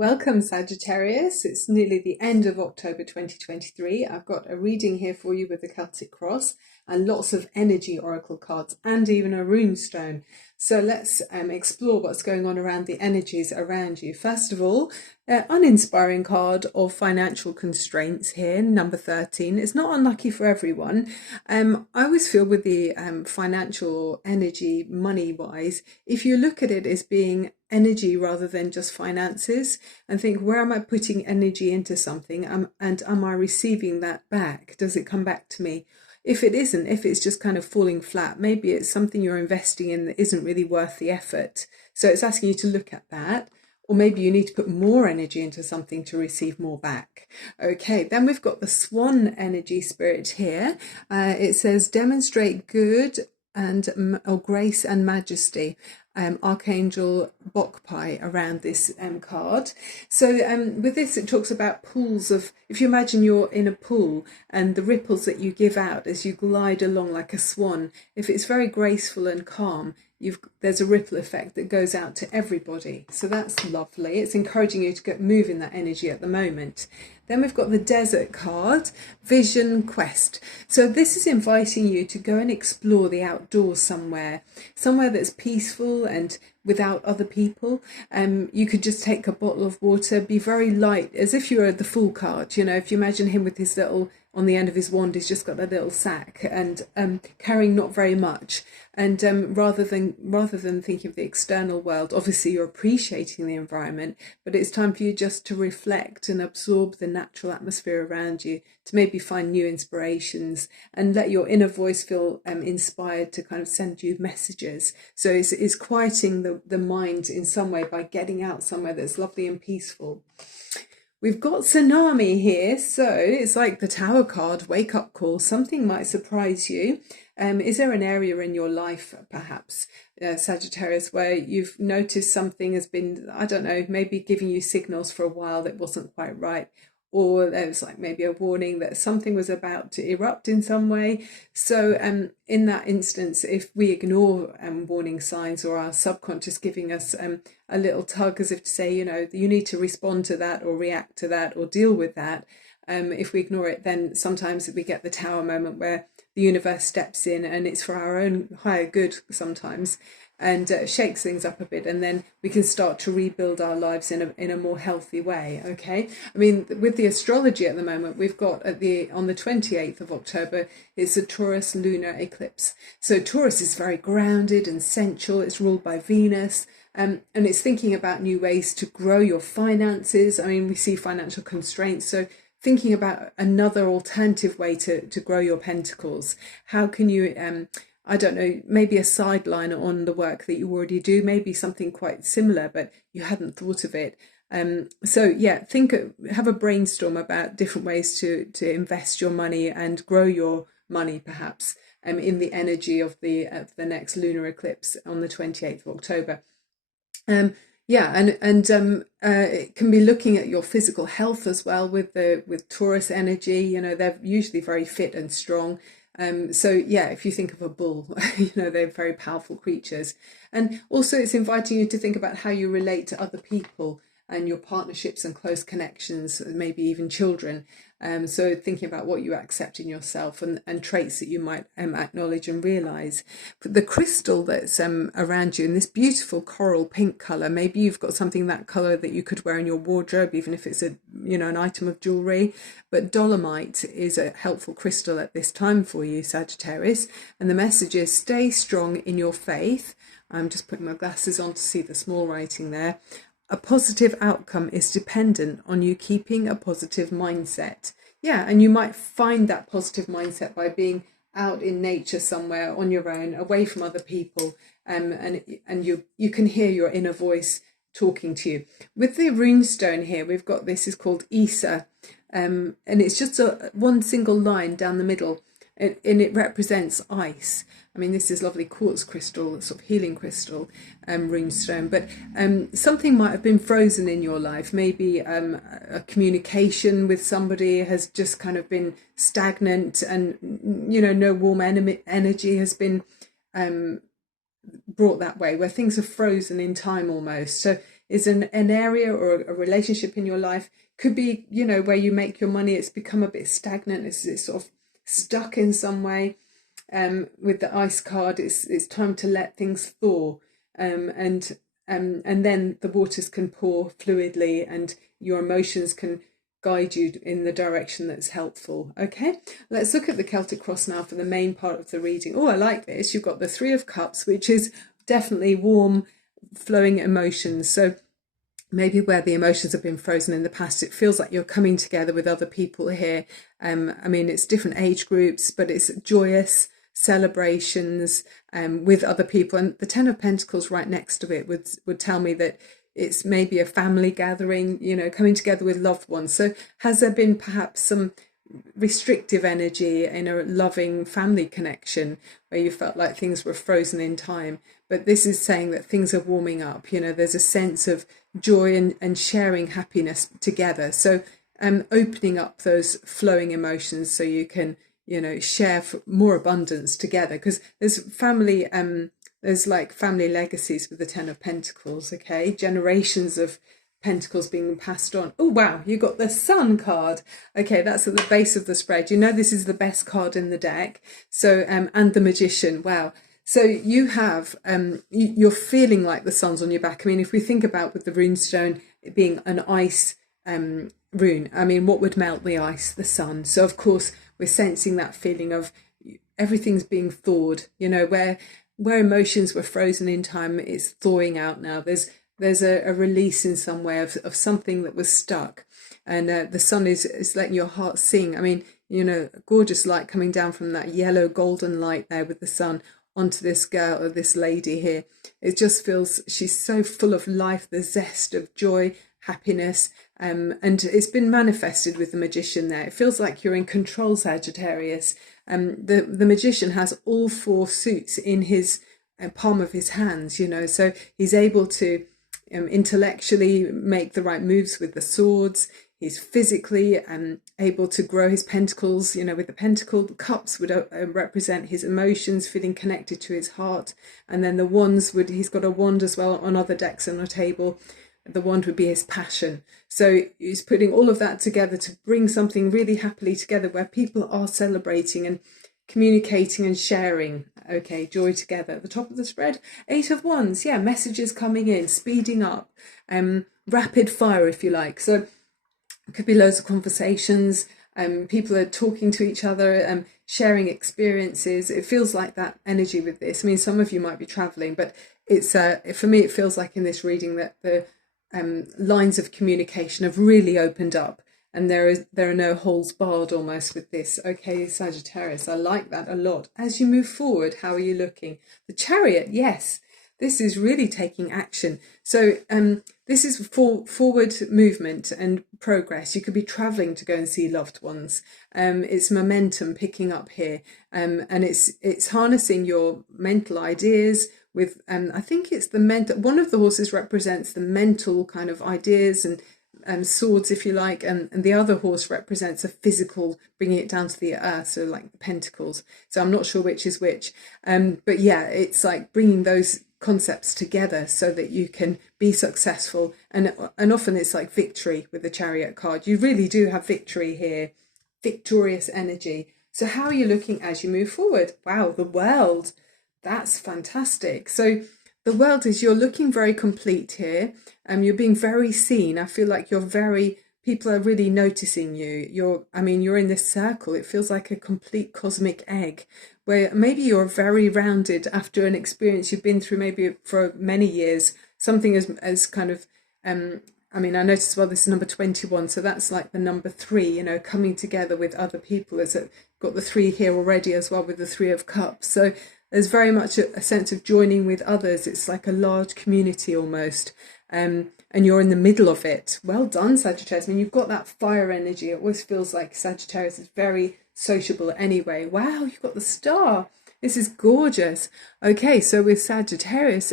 Welcome, Sagittarius. It's nearly the end of October 2023. I've got a reading here for you with the Celtic cross and lots of energy oracle cards and even a rune stone. So let's explore what's going on around the energies around you. First of all, uninspiring card of financial constraints here, number 13. It's not unlucky for everyone. I always feel with the financial energy, money-wise, if you look at it as being energy rather than just finances and think, where am I putting energy into something, and am I receiving that back? Does it come back to me? If it isn't, if it's just kind of falling flat, maybe it's something you're investing in that isn't really worth the effort. So it's asking you to look at that. Or maybe you need to put more energy into something to receive more back. Okay, then we've got the swan energy spirit here. It says demonstrate good and or grace and majesty. Archangel Bokpai around this card. So with this, it talks about pools of, if you imagine you're in a pool and the ripples that you give out as you glide along like a swan, if it's very graceful and calm, there's a ripple effect that goes out to everybody. So that's lovely. It's encouraging you to move in that energy at the moment. Then we've got the desert card, Vision Quest. So this is inviting you to go and explore the outdoors somewhere that's peaceful and without other people. You could just take a bottle of water, be very light, as if you were the Fool card. You know, if you imagine him with his little, on the end of his wand, he's just got a little sack and carrying not very much. And rather than thinking of the external world, obviously you're appreciating the environment, but it's time for you just to reflect and absorb the natural atmosphere around you, to maybe find new inspirations and let your inner voice feel inspired to kind of send you messages. So it's quieting the mind in some way by getting out somewhere that's lovely and peaceful. We've got tsunami here, so it's like the Tower card, wake up call. Something might surprise you. Is there an area in your life, perhaps, Sagittarius, where you've noticed something has been, I don't know, maybe giving you signals for a while that wasn't quite right? Or there was like maybe a warning that something was about to erupt in some way. So in that instance, if we ignore warning signs or our subconscious giving us a little tug as if to say, you know, you need to respond to that or react to that or deal with that, if we ignore it, then sometimes we get the Tower moment where the universe steps in and it's for our own higher good sometimes, and shakes things up a bit, and then we can start to rebuild our lives in a more healthy way. Okay, I mean, with the astrology at the moment, we've got on the 28th of October, it's a Taurus lunar eclipse. So Taurus is very grounded and sensual. It's ruled by Venus. And it's thinking about new ways to grow your finances. I mean, we see financial constraints, so thinking about another alternative way to grow your pentacles. How can you I don't know, maybe a sideline on the work that you already do, maybe something quite similar, but you hadn't thought of it. So yeah, have a brainstorm about different ways to invest your money and grow your money, perhaps, in the energy of the next lunar eclipse on the 28th of October. Yeah, and it can be looking at your physical health as well with Taurus energy. You know, they're usually very fit and strong. So yeah, if you think of a bull, you know, they're very powerful creatures. And also it's inviting you to think about how you relate to other people and your partnerships and close connections, maybe even children. So thinking about what you accept in yourself and traits that you might acknowledge and realise. But the crystal that's around you in this beautiful coral pink colour, maybe you've got something that colour that you could wear in your wardrobe, even if it's an item of jewellery. But dolomite is a helpful crystal at this time for you, Sagittarius. And the message is stay strong in your faith. I'm just putting my glasses on to see the small writing there. A positive outcome is dependent on you keeping a positive mindset. Yeah, and you might find that positive mindset by being out in nature somewhere on your own, away from other people, and you can hear your inner voice talking to you. With the runestone here, we've got this is called Isa, and it's just one single line down the middle, and it represents ice. I mean, this is lovely quartz crystal, sort of healing crystal, runestone. But something might have been frozen in your life. Maybe a communication with somebody has just kind of been stagnant, and no warm energy has been brought that way, where things are frozen in time almost. So is an area or a relationship in your life. Could be, you know, where you make your money, it's become a bit stagnant, it's sort of stuck in some way. With the ice card, it's time to let things thaw, and then the waters can pour fluidly, and your emotions can guide you in the direction that's helpful. Okay, let's look at the Celtic cross now for the main part of the reading. Oh, I like this. You've got the Three of Cups, which is definitely warm, flowing emotions. So maybe where the emotions have been frozen in the past, it feels like you're coming together with other people here. I mean, it's different age groups, but it's joyous celebrations with other people. And the Ten of Pentacles right next to it would tell me that it's maybe a family gathering, you know, coming together with loved ones. So has there been perhaps some restrictive energy in a loving family connection where you felt like things were frozen in time? But this is saying that things are warming up, you know, there's a sense of joy and sharing happiness together. So opening up those flowing emotions so you can, you know, share more abundance together, because there's family, there's like family legacies with the Ten of Pentacles. Okay, generations of pentacles being passed on. Oh wow, you got the Sun card. Okay, that's at the base of the spread. You know, this is the best card in the deck. So and the Magician. Wow. So you have you're feeling like the sun's on your back. I mean, if we think about with the runestone it being an ice rune, I mean, what would melt the ice? The sun. So of course we're sensing that feeling of everything's being thawed, you know, where emotions were frozen in time, it's thawing out now. There's a release in some way of something that was stuck. And the sun is letting your heart sing. I mean, you know, gorgeous light coming down from that yellow golden light there with the sun onto this girl or this lady here. It just feels she's so full of life, the zest of joy, happiness, and it's been manifested with the Magician there. It feels like you're in control, Sagittarius. The Magician has all four suits in his palm of his hands, you know, so he's able to intellectually make the right moves with the swords. He's physically able to grow his pentacles, you know, with the pentacle. The cups would represent his emotions, feeling connected to his heart. And then the wands he's got a wand as well on other decks on a table. The wand would be his passion. So he's putting all of that together to bring something really happily together where people are celebrating and communicating and sharing, okay, joy together. At the top of the spread, Eight of Wands, yeah, messages coming in, speeding up, rapid fire, if you like. So it could be loads of conversations, people are talking to each other, sharing experiences. It feels like that energy with this. I mean, some of you might be traveling, but it's for me, it feels like in this reading that the lines of communication have really opened up. And there are no holes barred almost with this. Okay, Sagittarius, I like that a lot. As you move forward, how are you looking? The Chariot, yes, this is really taking action. So this is forward movement and progress. You could be traveling to go and see loved ones. It's momentum picking up here. And it's harnessing your mental ideas with, I think it's the mental, one of the horses represents the mental kind of ideas and swords, if you like, and the other horse represents a physical, bringing it down to the earth, so like the pentacles. So I'm not sure which is which, but yeah, it's like bringing those concepts together so that you can be successful. And often it's like victory with the Chariot card. You really do have victory here, victorious energy. So how are you looking as you move forward? Wow, the World, that's fantastic. So the World is, you're looking very complete here. You're being very seen. I feel like people are really noticing you. You're in this circle. It feels like a complete cosmic egg where maybe you're very rounded after an experience you've been through maybe for many years. Something as kind of, I noticed, well, this is number 21. So that's like the number 3, you know, coming together with other people. It's got the 3 here already as well with the 3 of Cups. So there's very much a sense of joining with others. It's like a large community almost. And you're in the middle of it. Well done, Sagittarius. I mean, you've got that fire energy. It always feels like Sagittarius is very sociable anyway. Wow, you've got the Star. This is gorgeous. Okay, so with Sagittarius,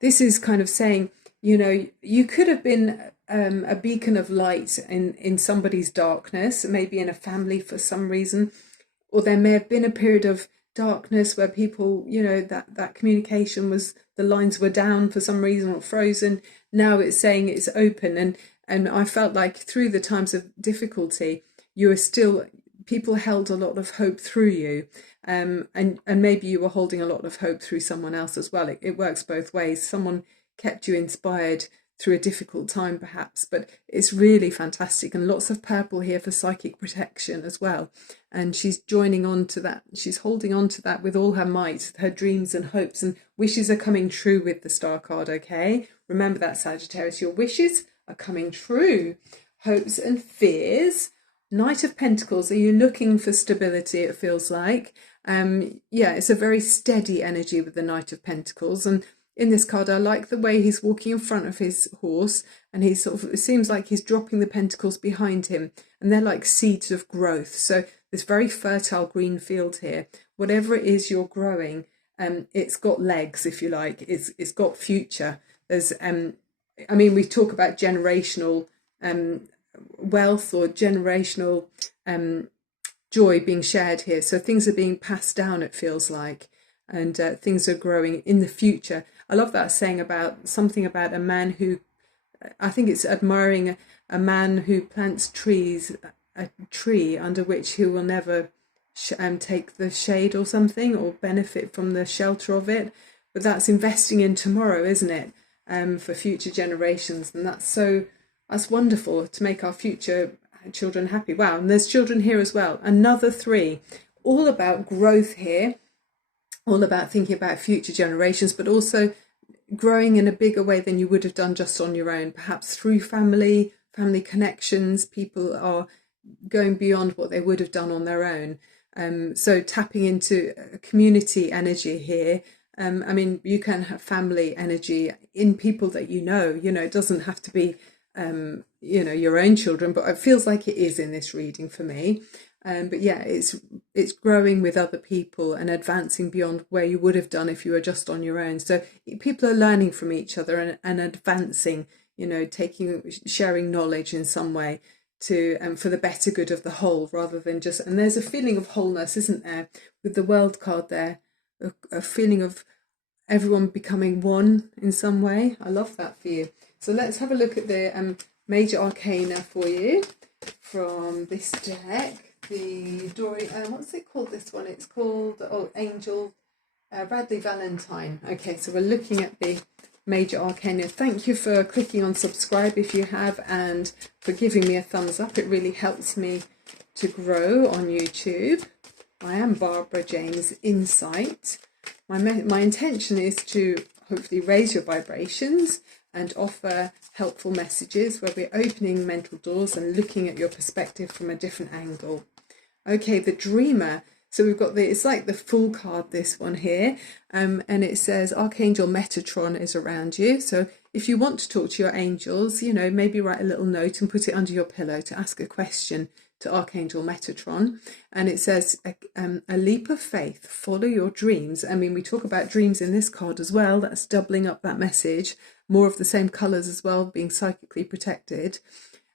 this is kind of saying, you know, you could have been a beacon of light in somebody's darkness, maybe in a family for some reason, or there may have been a period of darkness where people, you know, that communication was, the lines were down for some reason or frozen. Now it's saying it's open, and I felt like through the times of difficulty, you were still, people held a lot of hope through you, and maybe you were holding a lot of hope through someone else as well. It works both ways. Someone kept you inspired through a difficult time perhaps, but it's really fantastic, and lots of purple here for psychic protection as well. And she's joining on to that, she's holding on to that with all her might. Her dreams and hopes and wishes are coming true with the star card. Okay, remember that, Sagittarius, your wishes are coming true. Hopes and fears. Knight of Pentacles, are you looking for stability? It feels like yeah, it's a very steady energy with the Knight of Pentacles. And in this card, I like the way he's walking in front of his horse, and he's sort of, it seems like he's dropping the pentacles behind him, and they're like seeds of growth. So this very fertile green field here, whatever it is you're growing, it's got legs, if you like. It's got future. There's I mean, we talk about generational wealth or generational joy being shared here. So things are being passed down, it feels like, and things are growing in the future. I love that saying about something about a man who, I think it's admiring a man who plants trees, a tree under which he will never take the shade or something, or benefit from the shelter of it. But that's investing in tomorrow, isn't it? For future generations. And that's wonderful, to make our future children happy. Wow, and there's children here as well. Another 3, all about growth here, all about thinking about future generations, but also growing in a bigger way than you would have done just on your own, perhaps through family connections. People are going beyond what they would have done on their own. So tapping into a community energy here. I mean, you can have family energy in people that you know, it doesn't have to be your own children, but it feels like it is in this reading for me. But yeah, it's growing with other people and advancing beyond where you would have done if you were just on your own. So people are learning from each other and advancing, sharing knowledge in some way to for the better good of the whole, rather than just, and there's a feeling of wholeness, isn't there, with the World card there, a feeling of everyone becoming one in some way. I love that for you. So let's have a look at the Major Arcana for you from this deck. The Dory, what's it called, this one? It's called, Angel Bradley Valentine. Okay, so we're looking at the Major Arcana. Thank you for clicking on subscribe if you have, and for giving me a thumbs up. It really helps me to grow on YouTube. I am Barbara James Insight. My intention is to hopefully raise your vibrations and offer helpful messages where we're opening mental doors and looking at your perspective from a different angle. Okay, the Dreamer. So we've got it's like the Fool card, this one here, and it says Archangel Metatron is around you. So if you want to talk to your angels, maybe write a little note and put it under your pillow to ask a question to Archangel Metatron. And it says a leap of faith, follow your dreams. I mean, we talk about dreams in this card as well. That's doubling up that message. More of the same colours as well, being psychically protected.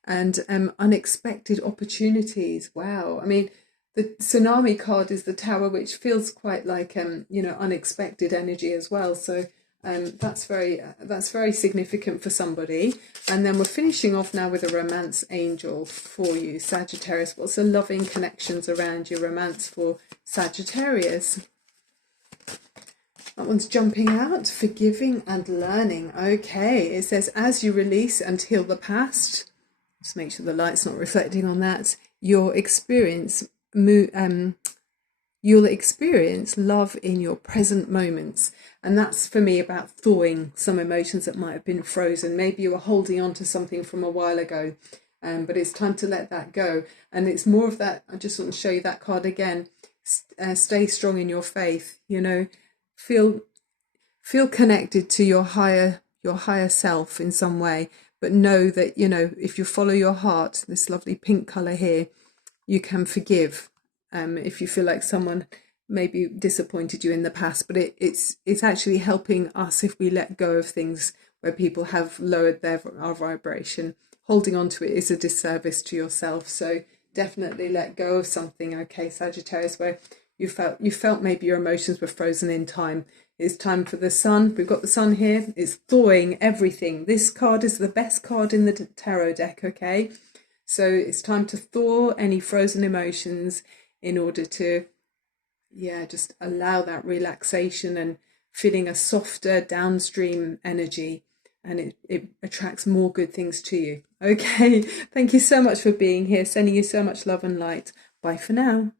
And unexpected opportunities. Wow. I mean, the Tsunami card is the Tower, which feels quite like unexpected energy as well. So that's very significant for somebody. And then we're finishing off now with a Romance Angel for you, Sagittarius. What's the loving connections around your romance for Sagittarius? That one's jumping out. Forgiving and learning. Okay, it says as you release and heal the past, just make sure the light's not reflecting on that, you'll experience love in your present moments. And that's for me about thawing some emotions that might have been frozen. Maybe you were holding on to something from a while ago, but it's time to let that go. And it's more of that. I just want to show you that card again. Stay strong in your faith. Feel connected to your higher self in some way, but know that if you follow your heart, this lovely pink color here, you can forgive if you feel like someone maybe disappointed you in the past. But it's actually helping us if we let go of things where people have lowered our vibration. Holding on to it is a disservice to yourself. So definitely let go of something, okay, Sagittarius, where you felt maybe your emotions were frozen in time. It's time for the sun. We've got the sun here. It's thawing everything. This card is the best card in the tarot deck, okay? So it's time to thaw any frozen emotions in order to, yeah, just allow that relaxation and feeling a softer downstream energy, and it attracts more good things to you. Okay, thank you so much for being here. Sending you so much love and light. Bye for now.